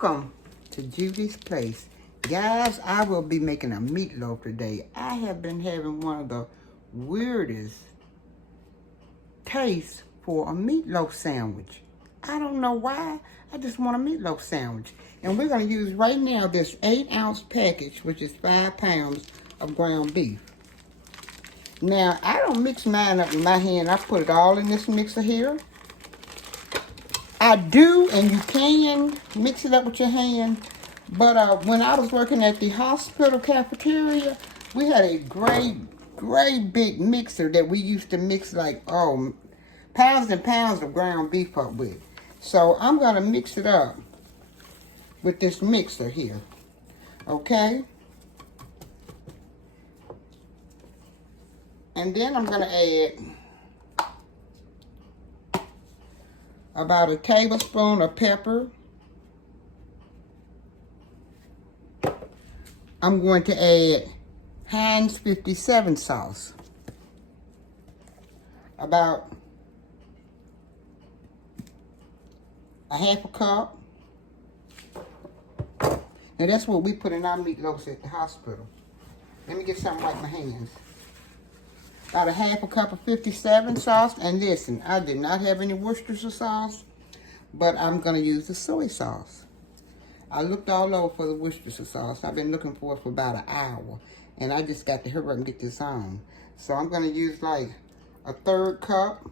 Welcome to Judy's Place. Guys, I will be making a meatloaf today. I have been having one of the weirdest tastes for a meatloaf sandwich. I don't know why. I just want a meatloaf sandwich. And we're going to use right now this 8-ounce package, which is 5 pounds of ground beef. Now, I don't mix mine up with my hand. I put it all in this mixer here. I do, and you can mix it up with your hand, but when I was working at the hospital cafeteria, we had a great big mixer that we used to mix like, pounds and pounds of ground beef up with. So I'm going to mix it up with this mixer here, okay? And then I'm going to add about a tablespoon of pepper. I'm going to add Heinz 57 sauce. About a half a cup. Now that's what we put in our meatloafs at the hospital. Let me get something to wipe my hands. About a half a cup of 57 sauce. And listen, I did not have any Worcestershire sauce, but I'm going to use the soy sauce. I looked all over for the Worcestershire sauce. I've been looking for it for about an hour, and I just got to hurry up and get this on. So I'm going to use like a 1/3 cup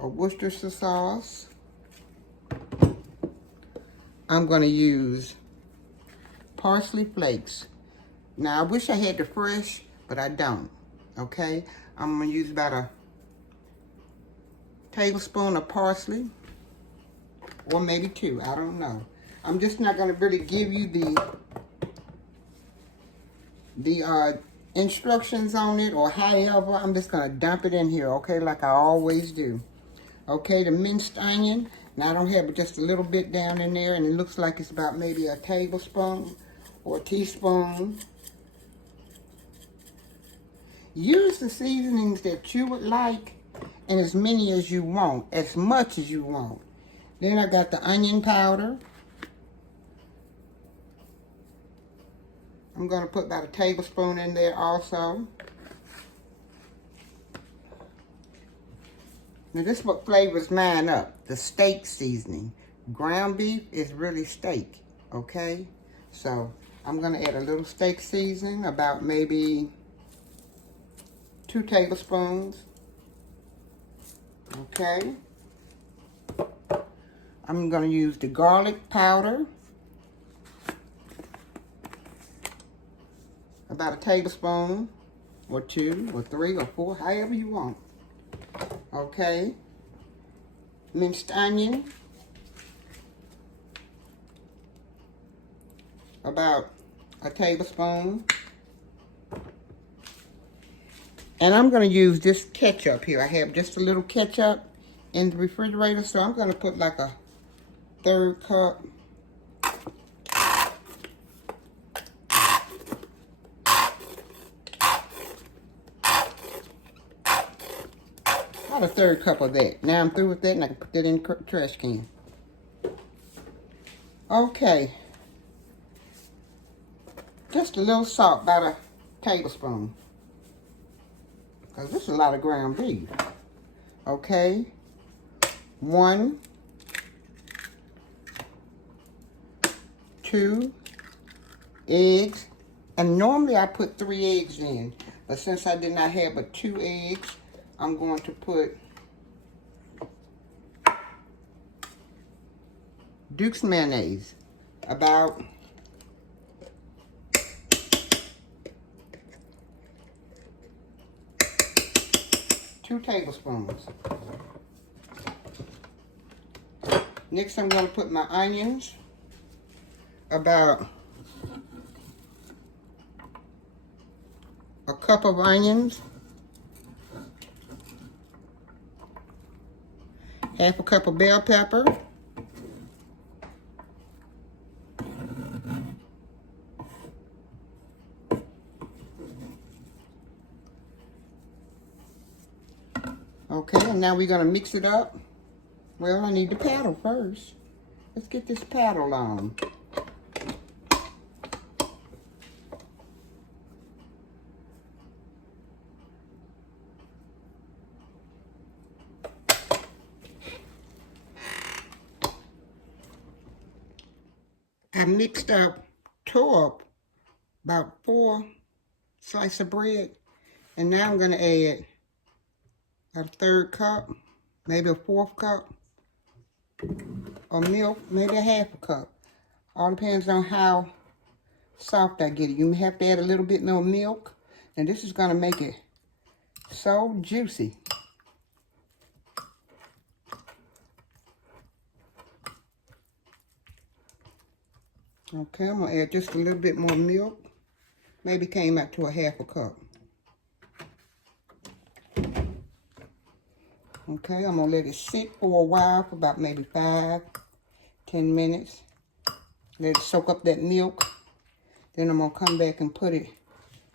of Worcestershire sauce. I'm going to use parsley flakes. Now, I wish I had the fresh, but I don't. Okay, I'm going to use about a tablespoon of parsley, or maybe 2, I don't know. I'm just not going to really give you the instructions on it or however. I'm just going to dump it in here, okay, like I always do. Okay, the minced onion. Now, I don't have just a little bit down in there, and it looks like it's about maybe a tablespoon or a teaspoon. Use the seasonings that you would like, and as many as you want, as much as you want. Then I got the onion powder. I'm going to put about a tablespoon in there also. Now this is what flavors mine up. The steak seasoning. Ground beef is really steak, okay? So I'm going to add a little steak seasoning, about maybe 2 tablespoons. Okay. I'm going to use the garlic powder. About a tablespoon, or 2, or 3, or 4, however you want. Okay. Minced onion. About a tablespoon. And I'm going to use this ketchup here. I have just a little ketchup in the refrigerator, so I'm going to put like a 1/3 cup. About a 1/3 cup of that. Now I'm through with that, and I can put that in the trash can. Okay. Just a little salt, about a tablespoon. Because this is a lot of ground beef. Okay. 1, 2 eggs. And normally I put 3 eggs in. But since I did not have but 2 eggs, I'm going to put Duke's mayonnaise. About 2 tablespoons. Next, I'm going to put my onions. About a cup of onions. Half a cup of bell pepper. Okay, and now we're going to mix it up. Well, I need the paddle first. Let's get this paddle on. I mixed up, tore up about 4 slices of bread, and now I'm gonna add a 1/3 cup, maybe a 1/4 cup of milk, maybe a 1/2 cup. All depends on how soft I get it. You may have to add a little bit more milk, and this is gonna make it so juicy. Okay, I'm gonna add just a little bit more milk. Maybe came out to a 1/2 cup. Okay, I'm gonna let it sit for a while, for about maybe 5-10 minutes. Let it soak up that milk. Then I'm gonna come back and put it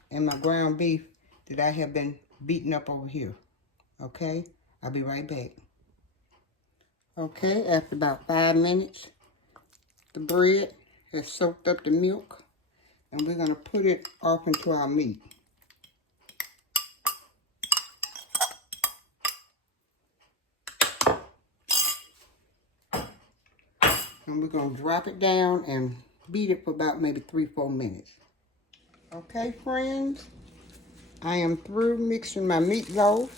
in my ground beef that I have been beating up over here. Okay, I'll be right back. Okay, after about 5 minutes, the bread has soaked up the milk, and we're gonna put it off into our meat. And we're gonna drop it down and beat it for about maybe 3-4 minutes. Okay, friends, I am through mixing my meatloaf.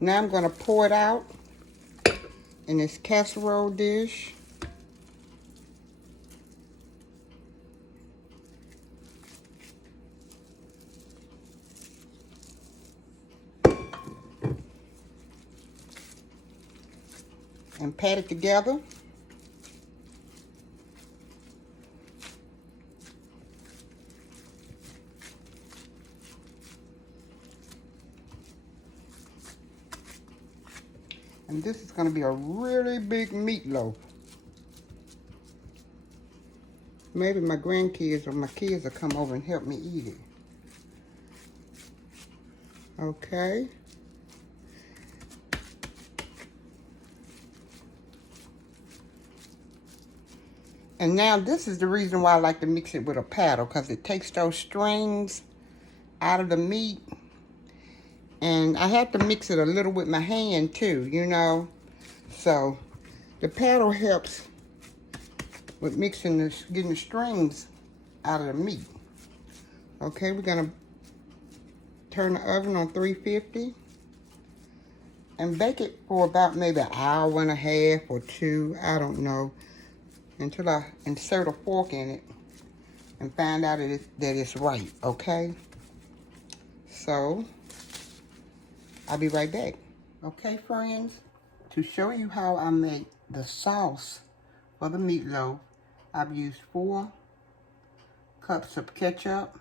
Now I'm gonna pour it out in this casserole dish. And pat it together. And this is going to be a really big meatloaf. Maybe my grandkids or my kids will come over and help me eat it. Okay. And now this is the reason why I like to mix it with a paddle, because it takes those strings out of the meat. And I have to mix it a little with my hand too, you know. So the paddle helps with mixing this, getting the strings out of the meat. Okay, we're gonna turn the oven on 350 and bake it for about maybe an hour and a half or 2, I don't know, until I insert a fork in it and find out that it's right, okay? So, I'll be right back. Okay, friends, to show you how I make the sauce for the meatloaf, I've used 4 cups of ketchup,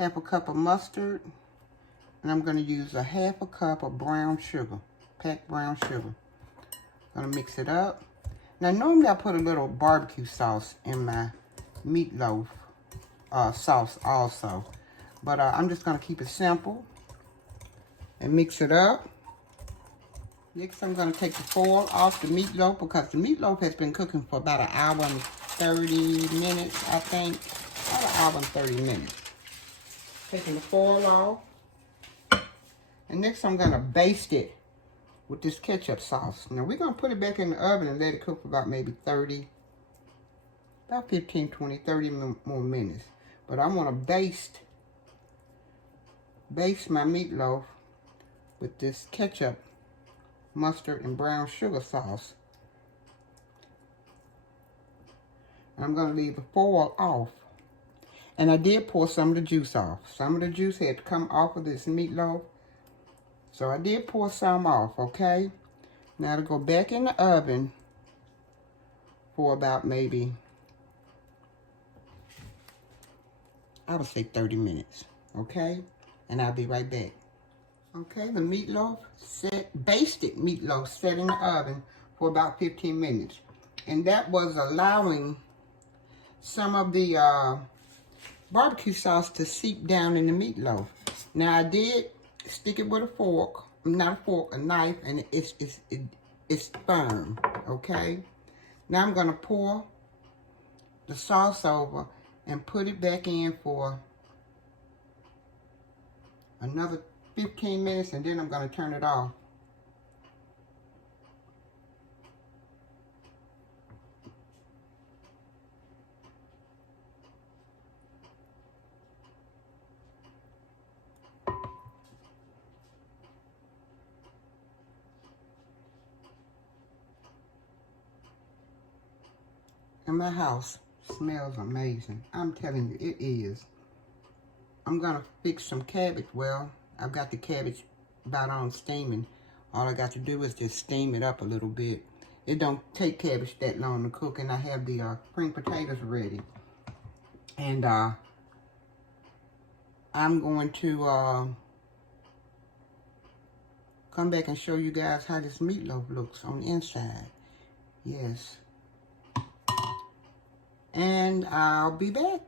1/2 cup of mustard, and I'm going to use a 1/2 cup of brown sugar, packed brown sugar. I'm going to mix it up. Now, normally I put a little barbecue sauce in my meatloaf sauce also, but I'm just going to keep it simple and mix it up. Next, I'm going to take the foil off the meatloaf, because the meatloaf has been cooking for about an hour and 30 minutes, I think. About an hour and 30 minutes. Taking the foil off. And next, I'm going to baste it with this ketchup sauce. Now, we're going to put it back in the oven and let it cook for about maybe 15, 20, 30 more minutes. But I want to baste my meatloaf with this ketchup, mustard, and brown sugar sauce. And I'm going to leave the foil off. And I did pour some of the juice off. Some of the juice had to come off of this meatloaf. So I did pour some off, okay? Now to go back in the oven for about maybe, I would say 30 minutes, okay? And I'll be right back. Okay, the meatloaf basted meatloaf set in the oven for about 15 minutes. And that was allowing some of the barbecue sauce to seep down in the meatloaf. Now I did stick it with a fork, not a fork, a knife, and it's firm. okay? Now I'm going to pour the sauce over and put it back in for another 15 minutes, and then I'm going to turn it off. And my house smells amazing. I'm telling you, it is. I'm going to fix some cabbage. Well, I've got the cabbage about on steaming. All I got to do is just steam it up a little bit. It don't take cabbage that long to cook, and I have the spring potatoes ready. And I'm going to come back and show you guys how this meatloaf looks on the inside. Yes. And I'll be back.